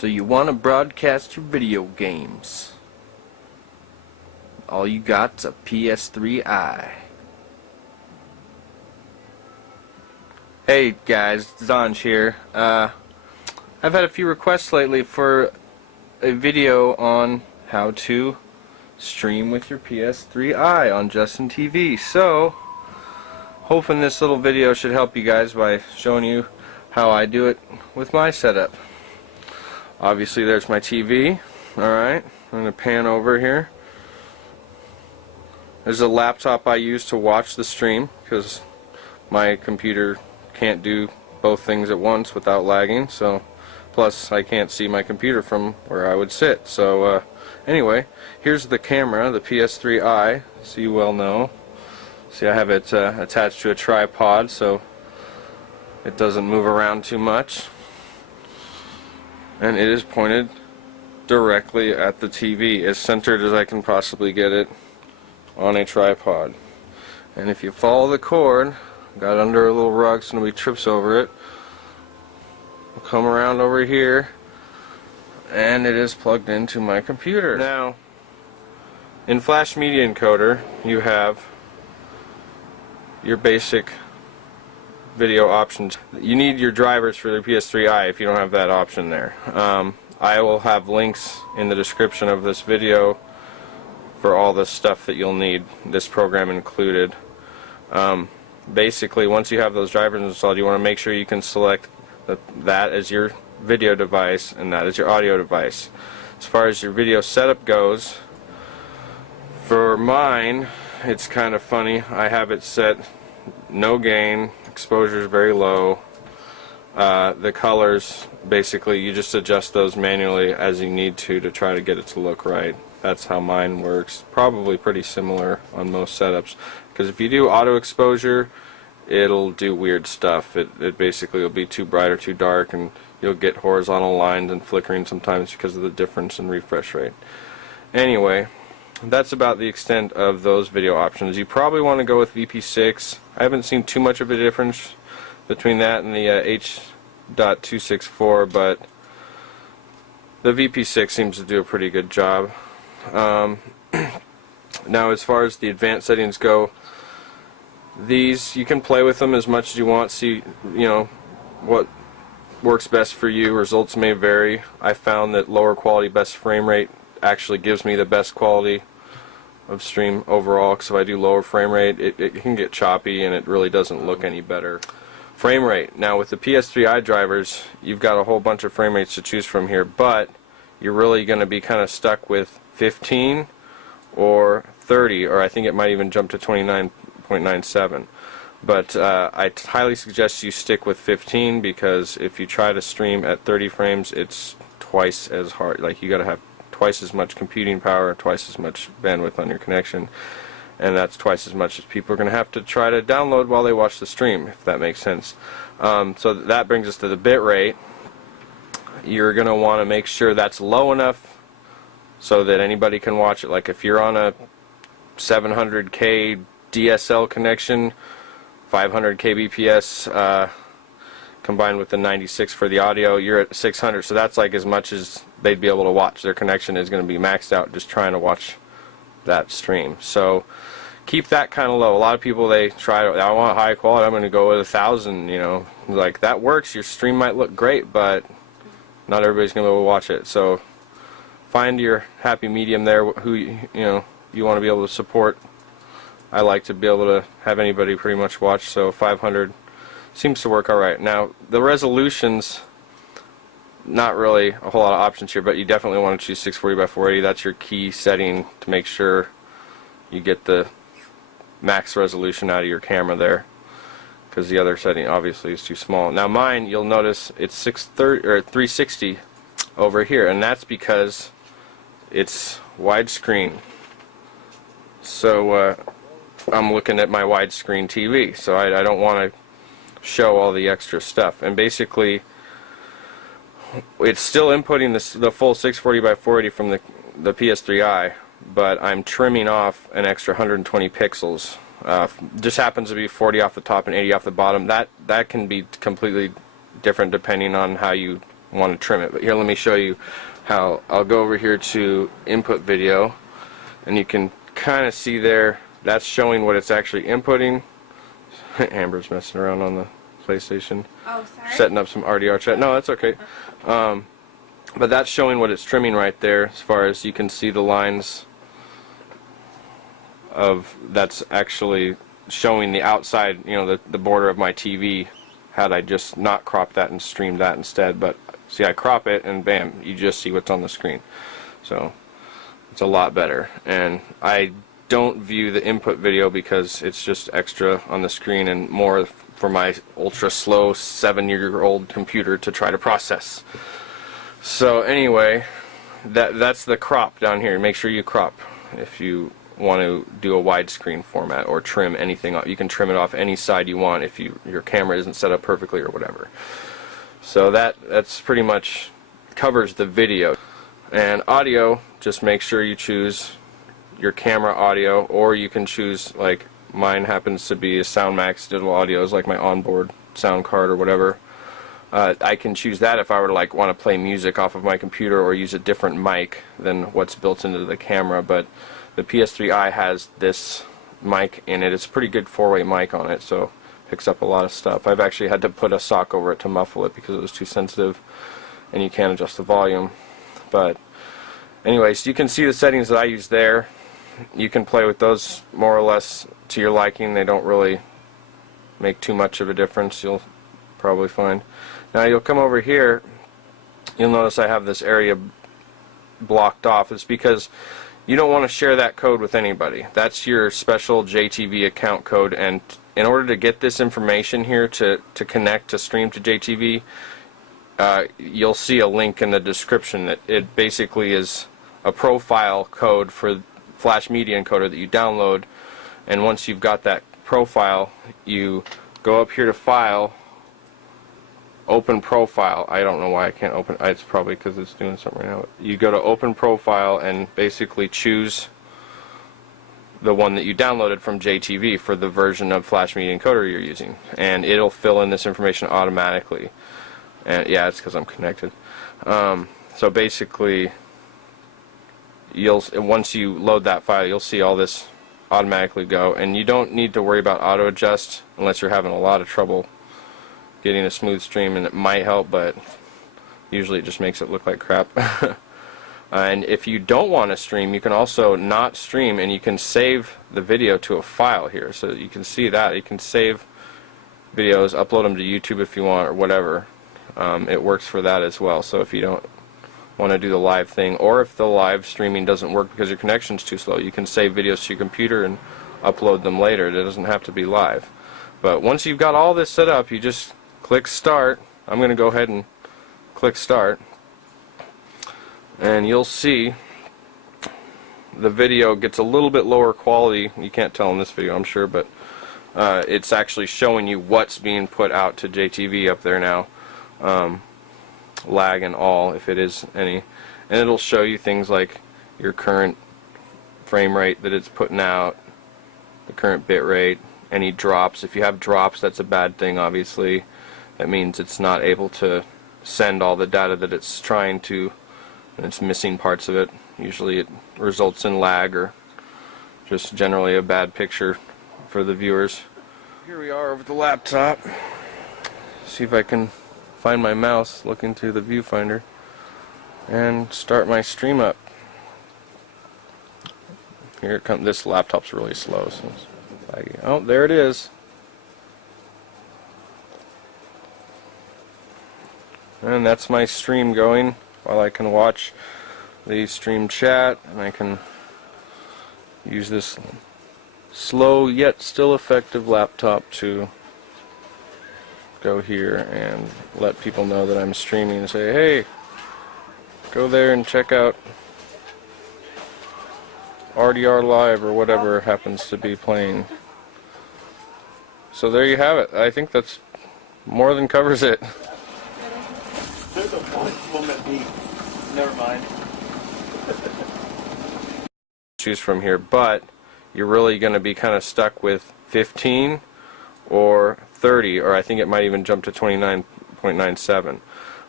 So you want to broadcast your video games. All you got's a PS3eye. Hey guys, Zanj here. I've had a few requests lately for a video on how to stream with your PS3eye on JTV. So, hoping this little video should help you guys by showing you how I do it with my setup. Obviously there's my TV. Alright, I'm going to pan over here. There's a laptop I use to watch the stream because my computer can't do both things at once without lagging, so plus I can't see my computer from where I would sit. So anyway, here's the camera, the PS3eye, so you well know. See, I have it attached to a tripod so it doesn't move around too much, and it is pointed directly at the TV, as centered as I can possibly get it on a tripod. And if you follow the cord, got it under a little rug so nobody trips over it, we'll come around over here and it is plugged into my computer. Now, in Flash Media Encoder you have your basic video options. You need your drivers for the PS3eye if you don't have that option there. I will have links in the description of this video for all the stuff that you'll need, this program included. Basically, once you have those drivers installed, you want to make sure you can select that as your video device and that as your audio device. As far as your video setup goes, for mine, it's kind of funny. I have it set no gain, exposure is very low. The colors, basically, you just adjust those manually as you need to try to get it to look right. That's how mine works. Probably pretty similar on most setups. Because if you do auto exposure, it'll do weird stuff. It basically will be too bright or too dark, and you'll get horizontal lines and flickering sometimes because of the difference in refresh rate. Anyway, that's about the extent of those video options. You probably want to go with VP6. I haven't seen too much of a difference between that and the H.264, but the VP6 seems to do a pretty good job. Now, as far as the advanced settings go, these, you can play with them as much as you want, see what works best for you. Results may vary. I found that lower quality, best frame rate actually gives me the best quality of stream overall, because if I do lower frame rate, it can get choppy and it really doesn't look any better. Frame rate. Now, with the PS3eye drivers, you've got a whole bunch of frame rates to choose from here, but you're really going to be kind of stuck with 15 or 30, or I think it might even jump to 29.97. But I highly suggest you stick with 15, because if you try to stream at 30 frames, it's twice as hard. Like, you got to have twice as much computing power, twice as much bandwidth on your connection, and that's twice as much as people are going to have to try to download while they watch the stream, if that makes sense. So that brings us to the bit rate. You're going to want to make sure that's low enough so that anybody can watch it. Like if you're on a 700K DSL connection, 500 kbps combined with the 96 for the audio, you're at 600, so that's like as much as they'd be able to watch. Their connection is going to be maxed out just trying to watch that stream. So keep that kind of low. A lot of people, they try to, I want high quality, I'm going to go with 1,000, like that works. Your stream might look great, but not everybody's going to be able to watch it. So find your happy medium there, who you want to be able to support. I like to be able to have anybody pretty much watch, so 500 seems to work alright. Now, the resolutions, not really a whole lot of options here, but you definitely want to choose 640 by 480. That's your key setting to make sure you get the max resolution out of your camera there, because the other setting obviously is too small. Now mine, you'll notice it's 630 or 360 over here, and that's because it's widescreen. So I'm looking at my widescreen TV, so I don't want to show all the extra stuff. And basically, it's still inputting the full 640 by 480 from the PS3eye, but I'm trimming off an extra 120 pixels. Just happens to be 40 off the top and 80 off the bottom. That can be completely different depending on how you want to trim it. But here, let me show you how. I'll go over here to input video, and you can kind of see there, that's showing what it's actually inputting. Amber's messing around on the PlayStation. Oh, sorry. Setting up some RDR chat. No, that's okay. But that's showing what it's trimming right there, as far as you can see the lines of, that's actually showing the outside, you know, the border of my TV, had I just not cropped that and streamed that instead. But see, I crop it and bam, you just see what's on the screen. So it's a lot better. And I don't view the input video because it's just extra on the screen and more for my ultra slow 7-year-old computer to try to process. So anyway, that's the crop down here. Make sure you crop if you want to do a widescreen format or trim anything off. You can trim it off any side you want if your camera isn't set up perfectly or whatever. So that's pretty much covers the video. And audio, just make sure you choose your camera audio, or you can choose, like mine happens to be a SoundMax digital audio, is like my onboard sound card or whatever. I can choose that if I were to like want to play music off of my computer or use a different mic than what's built into the camera. But the PS3eye has this mic in it. It's a pretty good 4-way mic on it, so picks up a lot of stuff. I've actually had to put a sock over it to muffle it because it was too sensitive, and you can't adjust the volume. But anyways, you can see the settings that I use there. You can play with those more or less to your liking. They don't really make too much of a difference, you'll probably find. Now you'll come over here, you'll notice I have this area blocked off. It's because you don't want to share that code with anybody. That's your special JTV account code, and in order to get this information here to connect to stream to JTV, you'll see a link in the description. It basically is a profile code for Flash Media Encoder that you download, and once you've got that profile, you go up here to File, Open Profile. I don't know why I can't open. It's probably because it's doing something right now. You go to Open Profile and basically choose the one that you downloaded from JTV for the version of Flash Media Encoder you're using, and it'll fill in this information automatically. And yeah, it's because I'm connected. So basically, once you load that file, you'll see all this automatically go, and you don't need to worry about auto adjust unless you're having a lot of trouble getting a smooth stream, and it might help, but usually it just makes it look like crap. And if you don't want to stream, you can also not stream, and you can save the video to a file here. So you can see that you can save videos, upload them to YouTube if you want, or whatever. It works for that as well. So if you don't want to do the live thing, or if the live streaming doesn't work because your connection's too slow, you can save videos to your computer and upload them later. It doesn't have to be live. But once you've got all this set up, you just click Start. I'm going to go ahead and click Start, and you'll see the video gets a little bit lower quality. You can't tell in this video, I'm sure, but it's actually showing you what's being put out to JTV up there now, lag and all, if it is any, and it'll show you things like your current frame rate that it's putting out, the current bit rate, any drops. If you have drops, that's a bad thing, obviously. That means it's not able to send all the data that it's trying to, and it's missing parts of it. Usually it results in lag or just generally a bad picture for the viewers. Here we are over the laptop. See if I can find my mouse looking through the viewfinder and start my stream up. Here it comes. This laptop's really slow, so it's laggy. Oh, there it is. And that's my stream going while I can watch the stream chat, and I can use this slow yet still effective laptop to go here and let people know that I'm streaming and say, hey, go there and check out RDR Live or whatever happens to be playing. So there you have it. I think that's more than covers it. There's a moment B. Never mind. Choose from here, but you're really going to be kind of stuck with 15 or 30, or I think it might even jump to 29.97.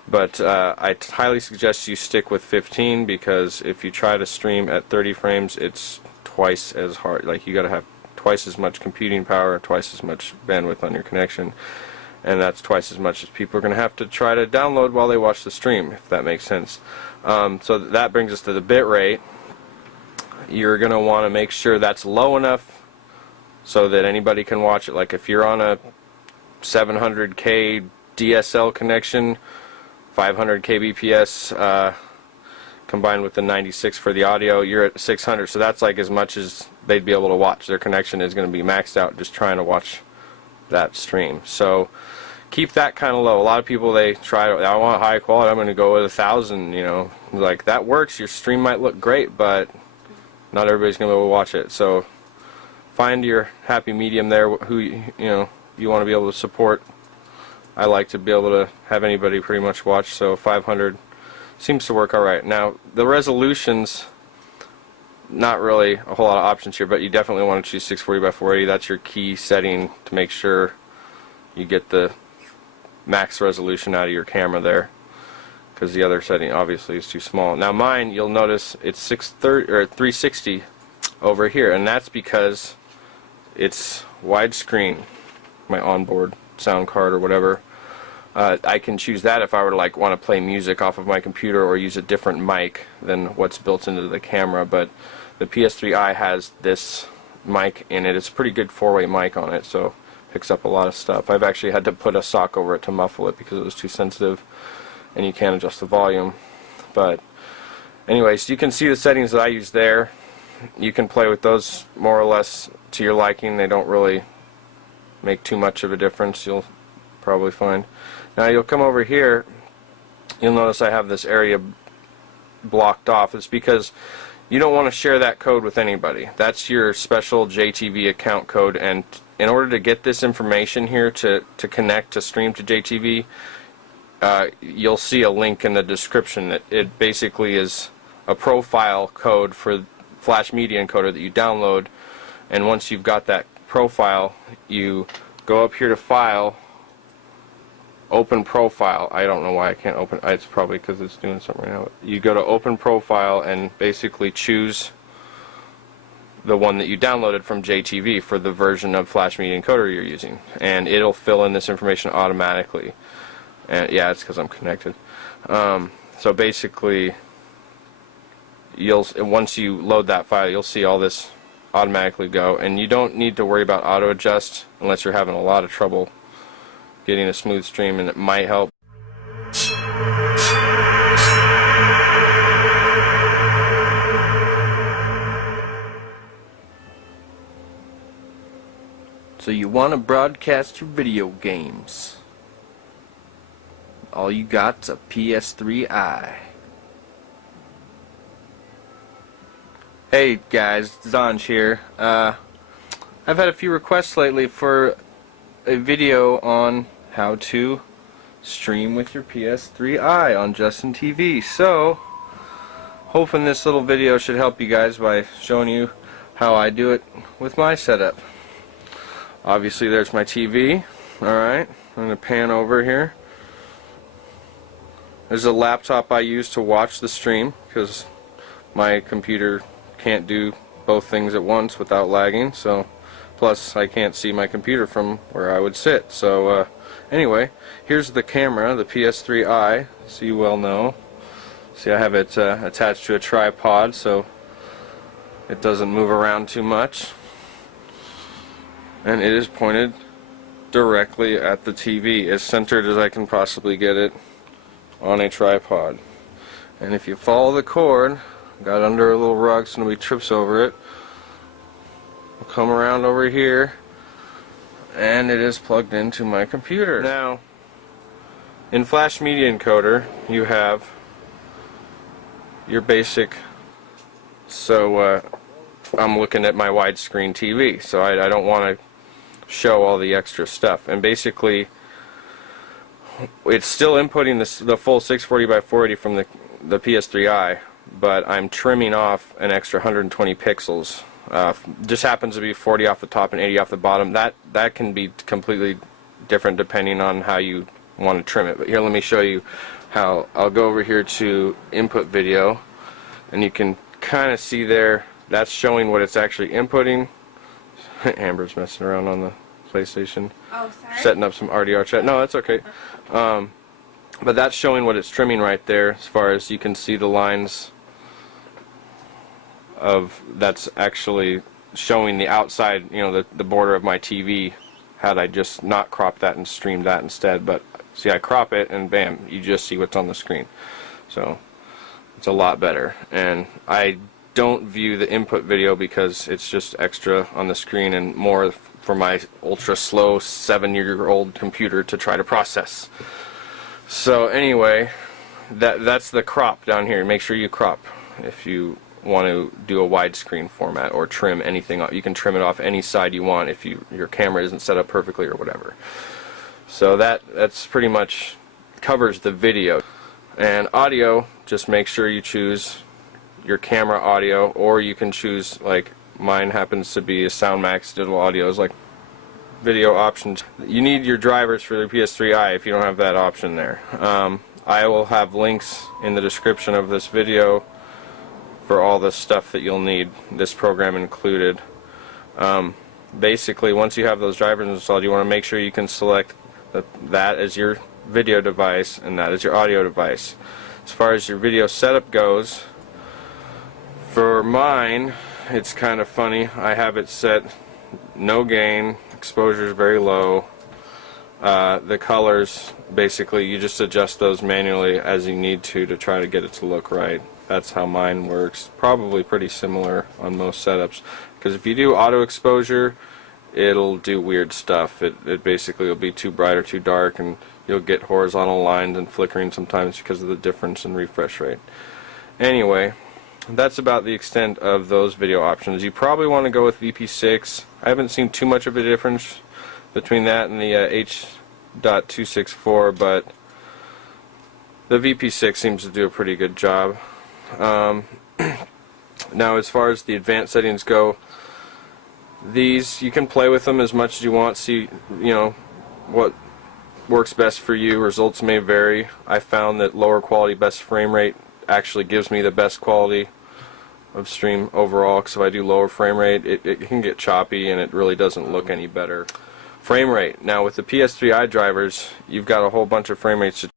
But I highly suggest you stick with 15, because if you try to stream at 30 frames, it's twice as hard. Like, you gotta have twice as much computing power, twice as much bandwidth on your connection, and that's twice as much as people are going to have to try to download while they watch the stream, if that makes sense. So that brings us to the bit rate. You're going to want to make sure that's low enough so that anybody can watch it. Like, if you're on a 700k DSL connection, 500 kbps combined with the 96 for the audio, you're at 600, so that's like as much as they'd be able to watch. Their connection is going to be maxed out just trying to watch that stream. So keep that kind of low. A lot of people, they try, I want high quality, I'm going to go with 1,000, you know, like, that works. Your stream might look great, but not everybody's going to be able to watch it. So find your happy medium there, who you know you want to be able to support. I like to be able to have anybody pretty much watch, so 500 seems to work alright. Now, the resolutions, not really a whole lot of options here, but you definitely want to choose 640 by 480. That's your key setting to make sure you get the max resolution out of your camera there, because the other setting obviously is too small. Now mine, you'll notice it's 630 or 360 over here, and that's because it's widescreen, my onboard sound card or whatever. I can choose that if I were to like want to play music off of my computer or use a different mic than what's built into the camera, but the PS3eye has this mic in it. It's a pretty good 4-way mic on it, so it picks up a lot of stuff. I've actually had to put a sock over it to muffle it because it was too sensitive, and you can't adjust the volume. But anyways, you can see the settings that I use there. You can play with those more or less to your liking. They don't really make too much of a difference, you'll probably find. Now you'll come over here, you'll notice I have this area blocked off. It's because you don't want to share that code with anybody. That's your special JTV account code, and in order to get this information here to connect to stream to JTV, you'll see a link in the description that it basically is a profile code for Flash Media Encoder that you download, and once you've got that profile, you go up here to File, Open Profile. I don't know why I can't open. It's probably because it's doing something right now. You go to Open Profile and basically choose the one that you downloaded from JTV for the version of Flash Media Encoder you're using, and it'll fill in this information automatically. And yeah, it's because I'm connected. So basically, once you load that file, you'll see all this automatically go, and you don't need to worry about auto adjust unless you're having a lot of trouble getting a smooth stream, and it might help. So you want to broadcast your video games. All you got's a PS3eye. Hey guys, Zanj here. I've had a few requests lately for a video on how to stream with your PS3eye on Justin TV. So, hoping this little video should help you guys by showing you how I do it with my setup. Obviously there's my TV. Alright, I'm going to pan over here. There's a laptop I use to watch the stream because my computer can't do both things at once without lagging, so plus I can't see my computer from where I would sit. So anyway, here's the camera, the PS3eye, as you well know. See, I have it attached to a tripod so it doesn't move around too much, and it is pointed directly at the TV, as centered as I can possibly get it on a tripod. And if you follow the cord, got under a little rug so nobody trips over it, we'll come around over here, and it is plugged into my computer. Now, in Flash Media Encoder, you have your basic, so I'm looking at my widescreen TV, so I don't want to show all the extra stuff, and basically it's still inputting the full 640 by 480 from the PS3eye, but I'm trimming off an extra 120 pixels. Just happens to be 40 off the top and 80 off the bottom. That can be completely different depending on how you want to trim it. But here, let me show you how I'll go over here to input video, and you can kind of see there that's showing what it's actually inputting. Amber's messing around on the PlayStation. Oh, sorry. Setting up some RDR chat. No, that's okay. But that's showing what it's trimming right there, as far as you can see the lines of that's actually showing the outside, you know, the border of my TV. Had I just not cropped that and streamed that instead, but see, I crop it and bam, you just see what's on the screen. So it's a lot better. And I don't view the input video because it's just extra on the screen and more for my ultra slow 7-year-old computer to try to process. So anyway, that's the crop down here. Make sure you crop if you want to do a widescreen format or trim anything. You can trim it off any side you want if your camera isn't set up perfectly or whatever. So that's pretty much covers the video. And audio, just make sure you choose your camera audio, or you can choose, like mine happens to be a SoundMax digital audio, is like video options. You need your drivers for the PS3eye if you don't have that option there. I will have links in the description of this video for all the stuff that you'll need, this program included. Basically, once you have those drivers installed, you want to make sure you can select that as your video device and that as your audio device. As far as your video setup goes, for mine, it's kind of funny. I have it set no gain, exposure is very low. The colors, basically, you just adjust those manually as you need to try to get it to look right. That's how mine works. Probably pretty similar on most setups. Because if you do auto exposure, it'll do weird stuff. It basically will be too bright or too dark, and you'll get horizontal lines and flickering sometimes because of the difference in refresh rate. Anyway, that's about the extent of those video options. You probably want to go with VP6. I haven't seen too much of a difference between that and the H.264, but the VP6 seems to do a pretty good job. Now, as far as the advanced settings go, these, you can play with them as much as you want, see, you know, what works best for you. Results may vary. I found that lower quality, best frame rate actually gives me the best quality of stream overall, because if I do lower frame rate, it can get choppy and it really doesn't look any better. Frame rate. Now with the PS3eye drivers, you've got a whole bunch of frame rates to